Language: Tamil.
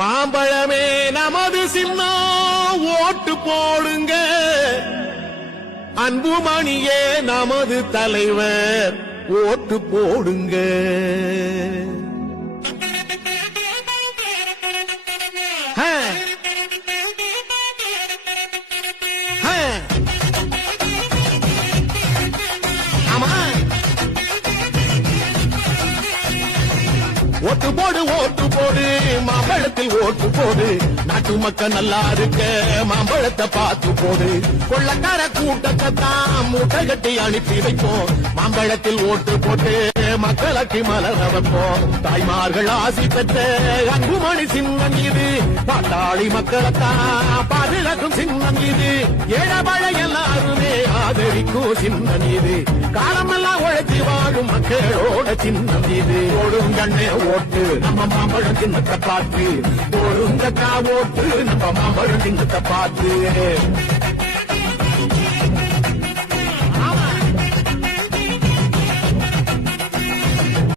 மாம்பழமே நமது சின்னம் ஓட்டு போடுங்க, அன்புமணியே நமது தலைவர் ஓட்டு போடுங்க. ஓட்டு போடு ஓட்டு போடு மாம்பழத்தில் ஓட்டு போடு, நாட்டு மக்கள் நல்லா இருக்க மாம்பழத்தை பார்த்து போடு. கொள்ளக்கார கூட்டத்தை தான் மூட்டை கட்டி அனுப்பி வைப்போம், மாம்பழத்தில் ஓட்டு போட்டு மக்களுக்கு மலர வைப்போம். தாய்மார்கள் ஆசி பெற்ற அன்புமணி சின்னம் இது, பாட்டாளி மக்களைத்தான் பாதுகாக்கும் சின்னம் இது. ஏழபழ எல்லாருமே ஆதரிக்கும் சின்னம் இது, காலமெல்லாம் உழைச்சி வாழும் மக்களோட சின்னம் இது. ஓடுங்கண்ணே ஓட்டு நம்ம மாம்பழம் சின்னத்தை பார்த்து, ஓடுங்கக்கா ஓட்டு நம்ம மாம்பழம் சின்னத்தை பார்த்து.